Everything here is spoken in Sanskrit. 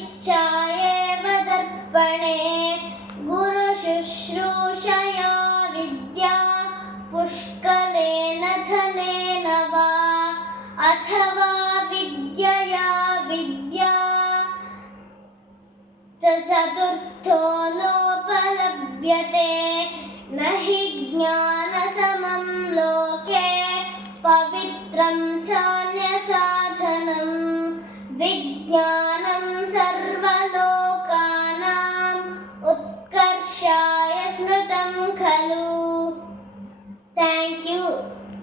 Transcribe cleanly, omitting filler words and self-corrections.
प्रतिष्ठायैव दर्पणे गुरुशुश्रूषया विद्या पुष्कलेन धनेन वा अथवा विद्यया विद्या चतुर्थो नोपलभ्यते न हि ज्ञानसमं लोके पवित्रं चान्यसाधनं विज्ञानं सर्वं